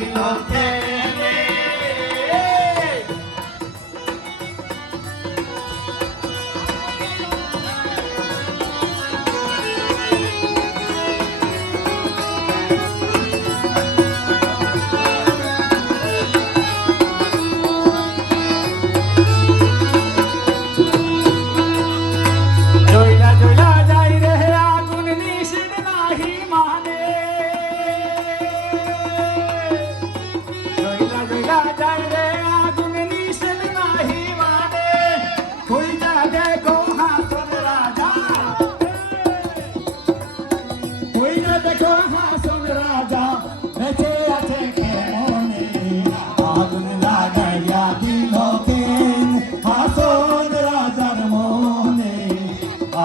দিল কেনে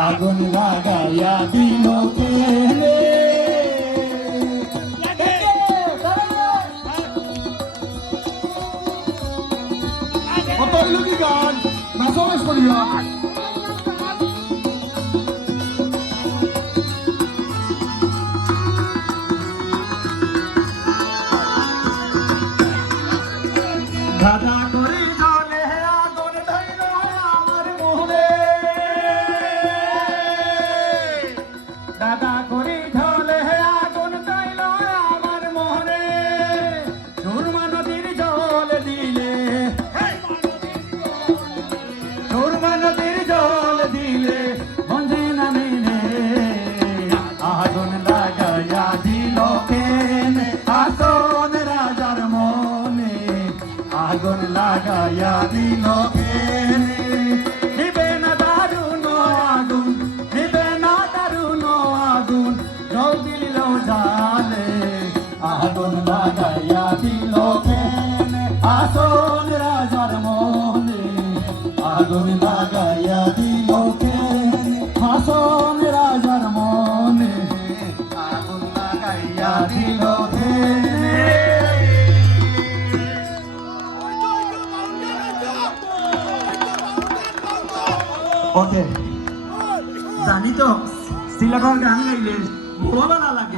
আগুন লাগাইয়া দিল কেনে কত হইল কি গান নাচবাস করিয়া দাদা করে জলে আগুন ধইল আমার মোহরে দাদা করে ঢলে আগুন ধইল আমার মোহরে সুরমা নদীর জল দিলে সুরমা নদীর জল দিলে বন্ধে নামে রে আগুন লাগাইয়া দিল কেনে আসন রাজার মনে আগুন লাগাইয়া দিল কেনে নিবে না দারুণ আগুন নিবে না দারুণ আগুন জল দিল জালে আগুন লাগাইয়া দিল কেনে আসন রাজার মনে আগুন লাগাইয়া দিল কেনে আসন রাজার মনে আগুন লাগাইয়া দিল কেনে ওকে জানি তো সিলেটের গান গাইলে বড় ভালো লাগে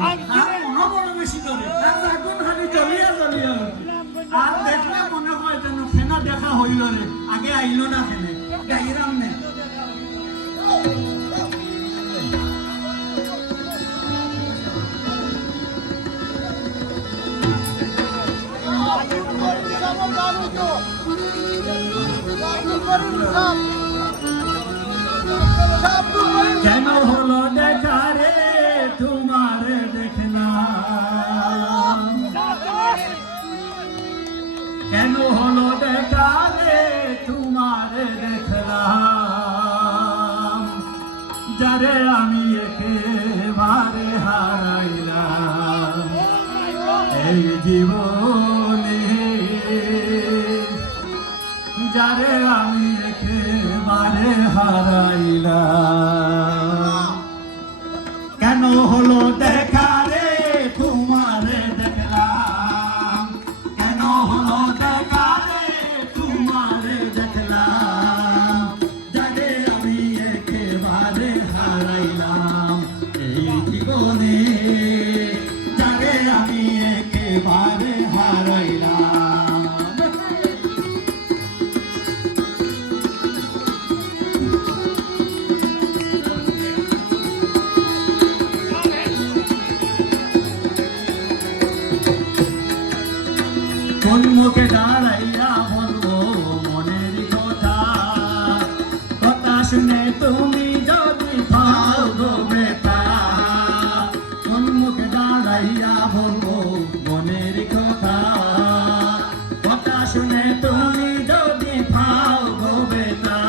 মনে বড় বেশি ধরে আগুন খালি জ্বলিয়া জ্বলিয়া আর দেখলে মনে হয় যেন ফেনা দেখা হইল রে আগে আইল না ফেনে গাইরাম নে কেন হলো দেখা রে তোমার দেখলাম কেন হলো দেখা রে তোমার দেখলাম যারে আমি একেবারে হারাইলাম এই জীবনে যারে আমি একেবারে হারাইলাম কেন হলো দেখা রে তোমার দেখলাম কেন হলো দেখা রে তোমার দেখলাম যারে আমি একেবারে হারাইলাম এই জীবনে যারে আমি একেবারে হারাইলাম কোন মুখে দাঁড়াইয়া বলবো মনের কথা কথা শুনে তুমি যদি পাও গো বেটা কোন মুখে দাঁড়াইয়া বলবো মনের কথা কথা শুনে তুমি যদি পাও গো বেটা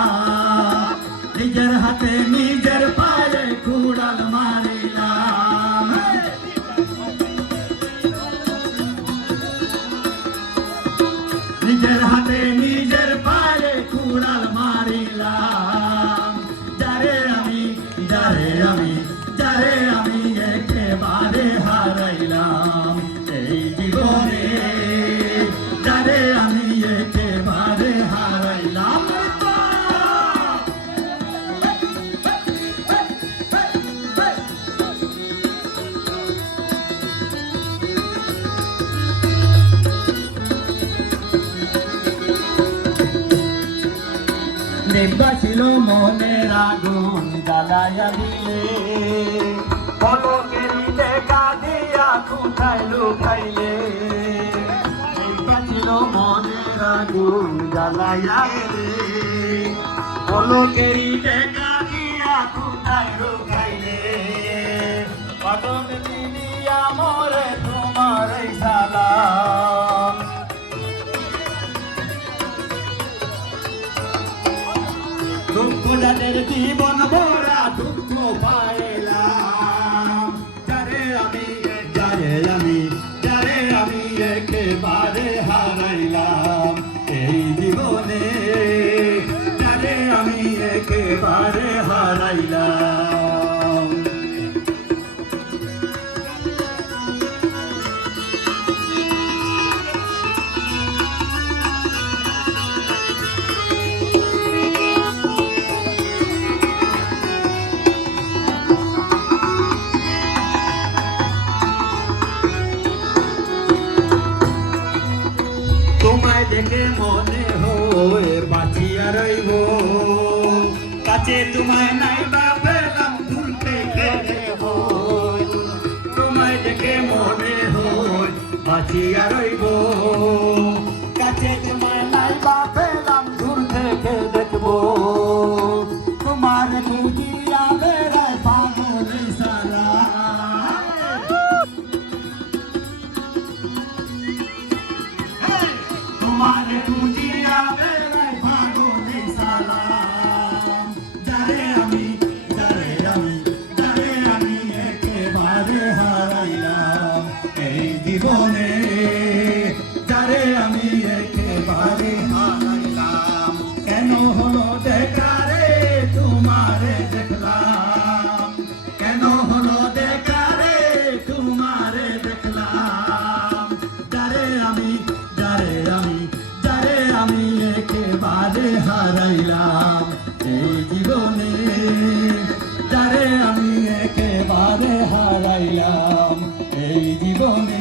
নিজের হাতে নিজের পায়ে কুড়াল মারিলাম নিজের হাতে নিজের পায়ে কুড়াল মারিলাম যারে আমি একেবারে হারাইলাম এই জীবনে যারে আমি একেবারে হারাইলাম নিভা ছিল মনের আগুন জ্বালাইয়া দিলে পলকেরই দেখা দিয়া কোথায় লুকাইলে নিভা ছিল মনের আগুন জ্বালাইয়া দিলে পলকেরই দেখা দিয়া কোথায় লুকাইলে পাটন দিয়া মরে তোমার সালাম দুঃখ যাদের জীবন ভরা দুঃখ পাইলাম যারে আমি একেবারে হারাইলাম এই জীবনে যারে আমি একেবারে হারাইলাম তোমায় দেখে মনে হয় বাঁচিয়া রইব কাছে তোমায় নাই বা পেলাম দূর থেকে দেব তোমায় দেখে মনে হয় বাঁচিয়া রইব কাছে তোমায় নাই বা পেলাম দূর থেকে দেখব তোমার খুঁজিয়া বেড়ায় পাগল সালা তোমারে খুঁজিয়া বেড়াই পাগলে সালাম যারে আমি একেবারে হারাইলাম এই জীবনে যারে আমি একেবারে হারাইলাম কেন হলো দেখা রে তোমারে দেখলাম কেন হলো দেখা রে তোমারে দেখলাম যারে আমি একেবারে হারাইলাম এই জীবনে যারে আমি একেবারে হারাইলাম এই জীবনে